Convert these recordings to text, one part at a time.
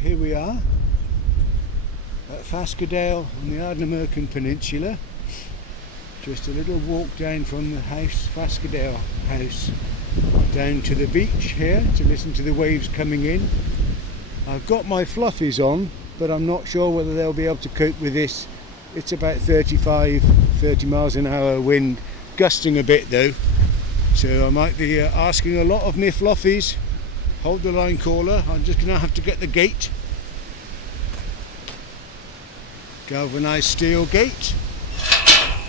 here we are at Fascadale on the Ardnamurchan Peninsula. Just a little walk down from the house, Fascadale House, down to the beach here to listen to the waves coming in. I've got my fluffies on, but I'm not sure whether they'll be able to cope with this. It's about 30 miles an hour wind, gusting a bit though, so I might be asking a lot of my fluffies. Hold the line caller, I'm just going to have to get the gate. Galvanised steel gate,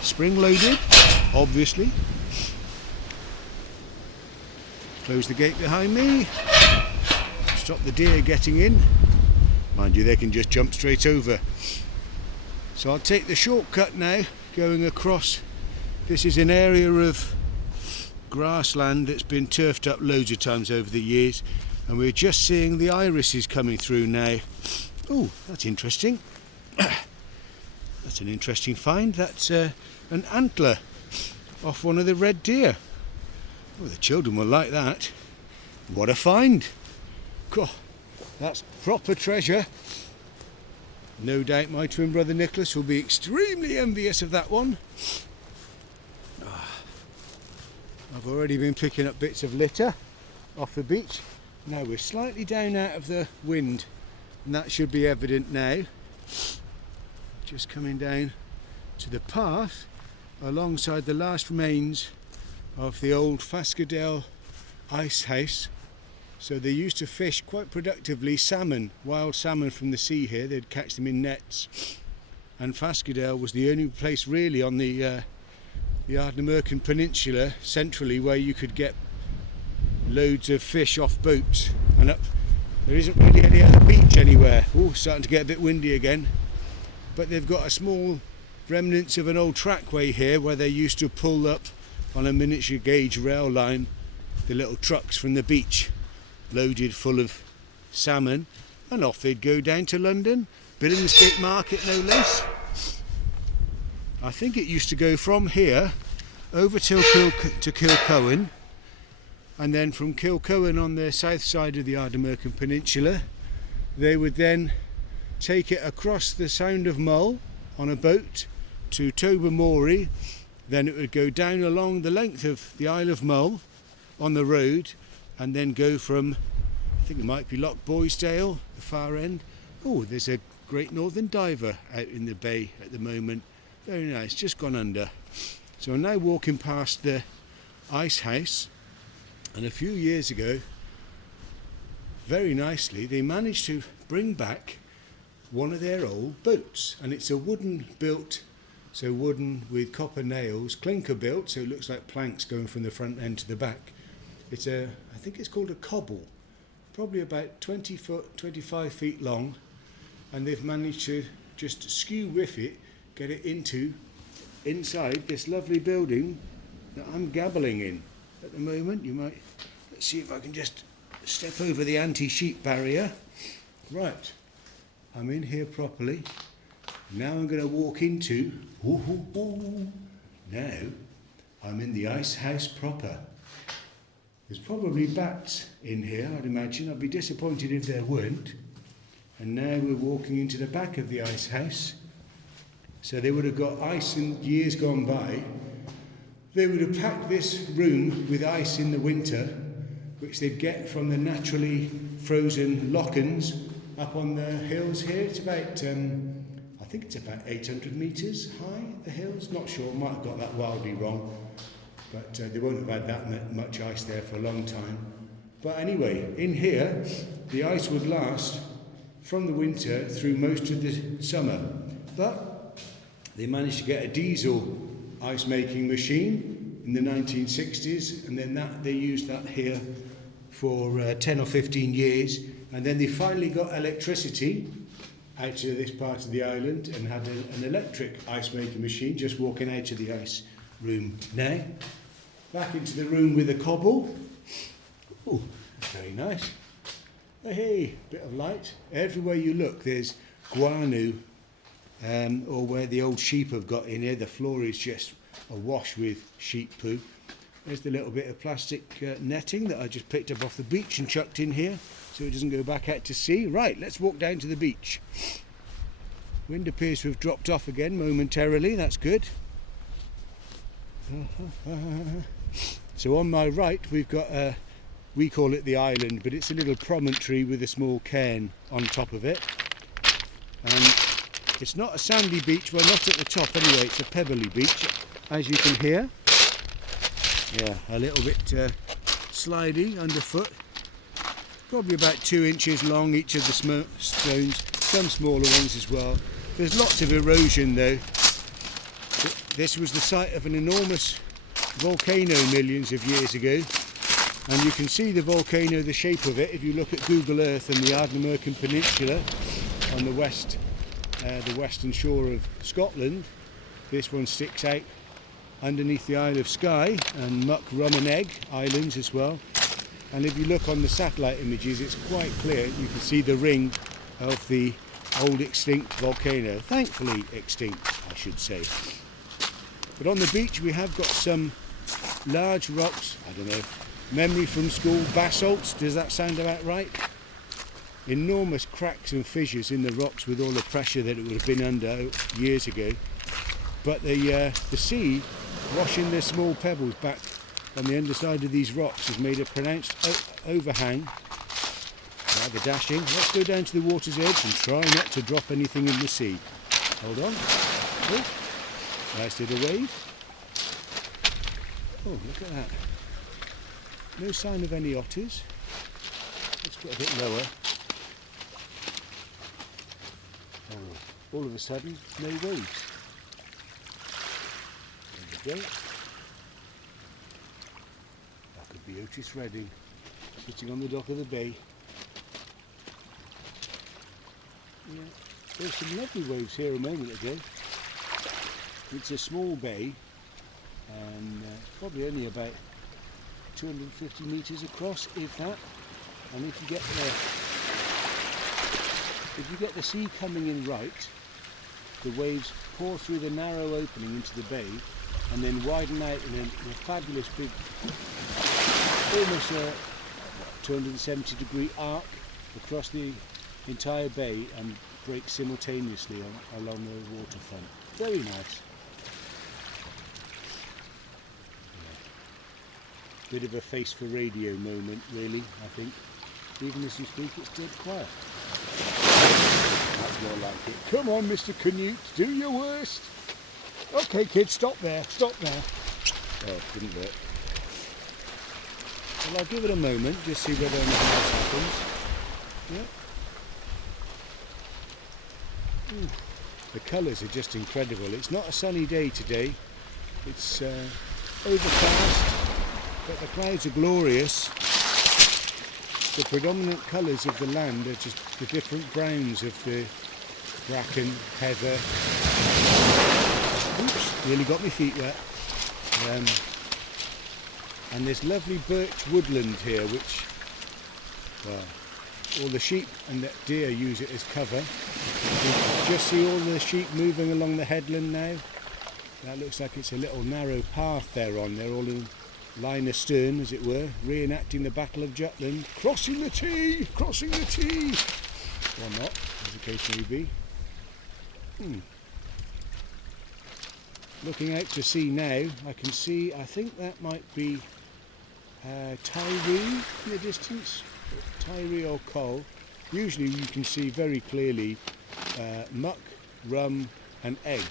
spring loaded, obviously. Close the gate behind me, stop the deer getting in. Mind you, they can just jump straight over. So I'll take the shortcut now, going across. This is an area of grassland that's been turfed up loads of times over the years, and we're just seeing the irises coming through now. Oh, that's interesting. That's an interesting find. That's an antler off one of the red deer. Oh, the children will like that. What a find. God, that's proper treasure. No doubt my twin brother Nicholas will be extremely envious of that one. I've already been picking up bits of litter off the beach. Now we're slightly down out of the wind, and that should be evident now. Just coming down to the path alongside the last remains of the old Fascadale ice house. So they used to fish quite productively salmon, wild salmon from the sea here. They'd catch them in nets, and Fascadale was the only place really on the Ardnamurchan Peninsula centrally where you could get loads of fish off boats. And up there isn't really any other beach anywhere. Oh, starting to get a bit windy again. But they've got a small remnants of an old trackway here where they used to pull up on a miniature gauge rail line the little trucks from the beach loaded full of salmon, and off they'd go down to London, Billingsgate Market no less. I think it used to go from here over to Kilcohen, and then from Kilcohen on the south side of the Ardnamurchan Peninsula they would then take it across the Sound of Mull on a boat to Tobermory. Then it would go down along the length of the Isle of Mull on the road, and then go from, I think it might be Loch Boysdale, the far end. Oh, there's a great northern diver out in the bay at the moment. Very nice, just gone under. So I'm now walking past the ice house, and a few years ago, very nicely, they managed to bring back one of their old boats, and it's a wooden built, so wooden with copper nails, clinker built, so it looks like planks going from the front end to the back. It's I think it's called a cobble, probably about 20 foot, 25 feet long, and they've managed to just skew with it, get it inside this lovely building that I'm gabbling in at the moment. Let's see if I can just step over the anti-sheep barrier. Right, I'm in here properly. Now I'm going to walk into, now I'm in the ice house proper. There's probably bats in here, I'd imagine. I'd be disappointed if there weren't. And now we're walking into the back of the ice house. So they would have got ice in years gone by. They would have packed this room with ice in the winter, which they'd get from the naturally frozen lochans up on the hills here. It's about, I think it's about 800 metres high, the hills. Not sure, might have got that wildly wrong. But they won't have had that much ice there for a long time. But anyway, in here, the ice would last from the winter through most of the summer. But they managed to get a diesel ice making machine in the 1960s, and then they used that here for 10 or 15 years, and then they finally got electricity out to this part of the island and had an electric ice making machine just walking out of the ice room. Now back into the room with a cobble. Oh, that's very nice. Hey, bit of light. Everywhere you look there's guano, or where the old sheep have got in here. The floor is just awash with sheep poo. There's the little bit of plastic netting that I just picked up off the beach and chucked in here. so it doesn't go back out to sea. Right, let's walk down to the beach. Wind appears to have dropped off again momentarily, that's good. So on my right we've got we call it the island, but it's a little promontory with a small cairn on top of it. And it's not a sandy beach, well not at the top anyway, it's a pebbly beach, as you can hear. Yeah, a little bit slidey underfoot. Probably about 2 inches long each of the stones, some smaller ones as well. There's lots of erosion though. This was the site of an enormous volcano millions of years ago, and you can see the volcano, the shape of it, if you look at Google Earth and the Ardnamurchan Peninsula on the western shore of Scotland. This one sticks out underneath the Isle of Skye and Muck, Rum and Egg Islands as well. And if you look on the satellite images, it's quite clear. You can see the ring of the old extinct volcano. Thankfully extinct, I should say. But on the beach we have got some large rocks, I don't know, memory from school, basalts, does that sound about right? Enormous cracks and fissures in the rocks with all the pressure that it would have been under years ago. But the sea washing the small pebbles back on the underside of these rocks has made a pronounced overhang. Rather dashing. Let's go down to the water's edge and try not to drop anything in the sea. Hold on. Oh, nice little wave. Oh, look at that. No sign of any otters. Let's get a bit lower. Oh, all of a sudden, no waves. There we go. That could be Otis Redding sitting on the dock of the bay. Yeah, there's some lovely waves here a moment ago. It's a small bay and probably only about 250 metres across, if that. And if you get the sea coming in right, the waves pour through the narrow opening into the bay and then widen out in a fabulous big, almost a 270 degree arc across the entire bay and break simultaneously along the waterfront. Very nice. Yeah. Bit of a face for radio moment really, I think. Even as you speak it's dead quiet. That's more like it. Come on Mr. Canute, do your worst. Okay kids, stop there, stop there. Oh, it didn't work. Well, I'll give it a moment, just see whether anything else happens. Yeah. The colours are just incredible. It's not a sunny day today. It's overcast, but the clouds are glorious. The predominant colours of the land are just the different browns of the bracken, heather. Oops, nearly got my feet wet. And this lovely birch woodland here, which, well, all the sheep and the deer use it as cover. You can just see all the sheep moving along the headland now. That looks like it's a little narrow path they're on. They're all in line astern, as it were, reenacting the Battle of Jutland. Crossing the T! Crossing the T! Or not, as the case may be. Looking out to sea now, I can see, I think that might be Tyree in the distance. Tyree or Col. Usually you can see very clearly Muck, Rum and Egg,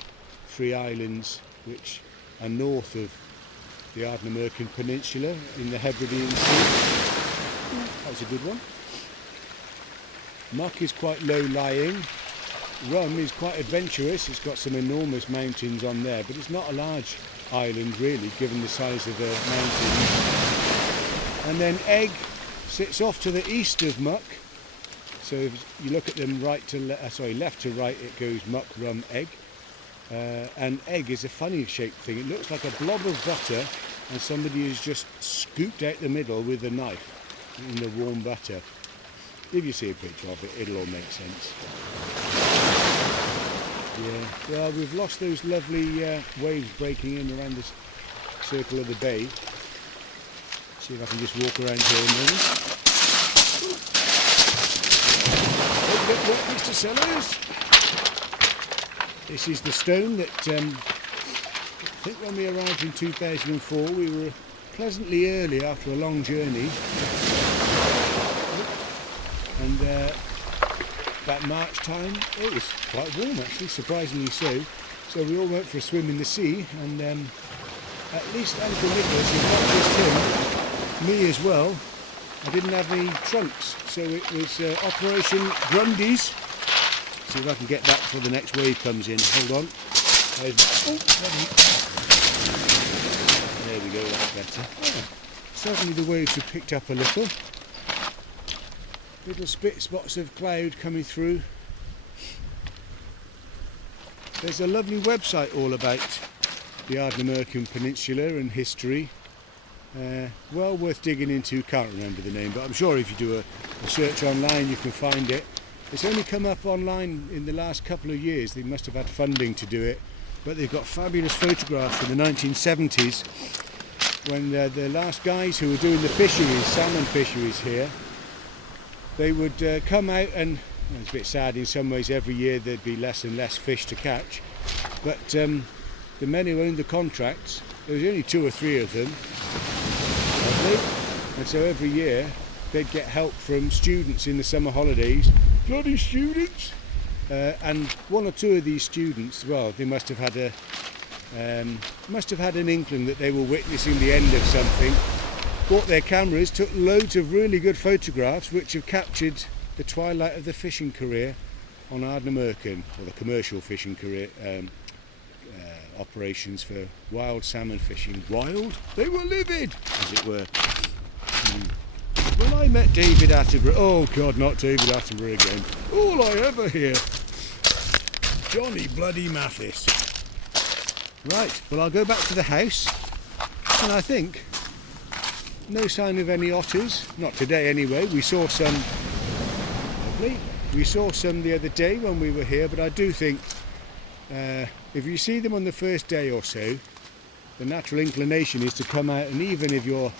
3 islands which are north of the Ardnamurchan Peninsula in the Hebridean Sea. That was a good one. Muck is quite low lying. Rum is quite adventurous. It's got some enormous mountains on there, but it's not a large island really, given the size of the mountains. And then Egg sits off to the east of Muck. So if you look at them left to right, it goes Muck, Rum, Egg. And Egg is a funny shaped thing. It looks like a blob of butter and somebody has just scooped out the middle with a knife in the warm butter. If you see a picture of it, it'll all make sense. Yeah, well, we've lost those lovely waves breaking in around the circle of the bay. See if I can just walk around here a minute. what, Mr. Sellers? This is the stone that I think when we arrived in 2004 we were pleasantly early after a long journey, and about March time it was quite warm actually, surprisingly so. So we all went for a swim in the sea, and at least Uncle Nicholas, and not just him, me as well, I didn't have any trunks, so it was Operation Grundy's. See if I can get that before the next wave comes in. Hold on. There we go, that's better. Oh, suddenly the waves have picked up a little. Little spots of cloud coming through. There's a lovely website all about the Ardnamurchan Peninsula and history. Well worth digging into. Can't remember the name, but I'm sure if you do a search online you can find it. It's only come up online in the last couple of years. They must have had funding to do it, but they've got fabulous photographs from the 1970s when the last guys who were doing the fisheries, salmon fisheries here, they would come out, and it's a bit sad in some ways, every year there'd be less and less fish to catch, but the men who owned the contracts, there was only 2 or 3 of them, and so every year they'd get help from students in the summer holidays. Bloody students! And 1 or 2 of these students, well, they must have had an inkling that they were witnessing the end of something. Bought their cameras, took loads of really good photographs, which have captured the twilight of the fishing career on Ardnamurchan, or the commercial fishing career operations for wild salmon fishing. Wild? They were livid, as it were. When I met David Attenborough, oh God, not David Attenborough again. All I ever hear, Johnny bloody Mathis. Right, well I'll go back to the house, and I think no sign of any otters, not today anyway. We saw some, lovely. We saw some the other day when we were here, but I do think if you see them on the first day or so, the natural inclination is to come out, and even if you're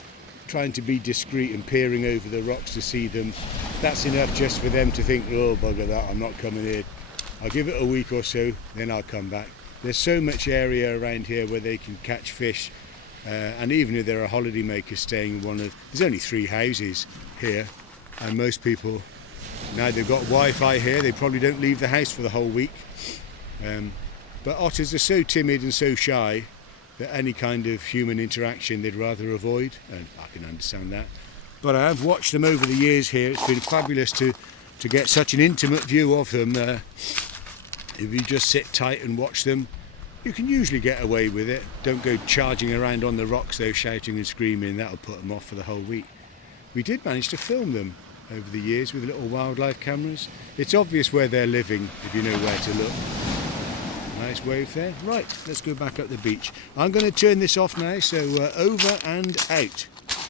trying to be discreet and peering over the rocks to see them, that's enough just for them to think, oh bugger that, I'm not coming here. I'll give it a week or so, then I'll come back. There's so much area around here where they can catch fish, and even if there are holiday makers staying in there's only 3 houses here, and most people, now they've got Wi-Fi here, they probably don't leave the house for the whole week. But otters are so timid and so shy that any kind of human interaction they'd rather avoid, and I can understand that. But I have watched them over the years here. It's been fabulous to get such an intimate view of them. If you just sit tight and watch them, you can usually get away with it. Don't go charging around on the rocks though, shouting and screaming. That'll put them off for the whole week. We did manage to film them over the years with little wildlife cameras. It's obvious where they're living if you know where to look. Nice wave there. Right, let's go back up the beach. I'm going to turn this off now, so over and out.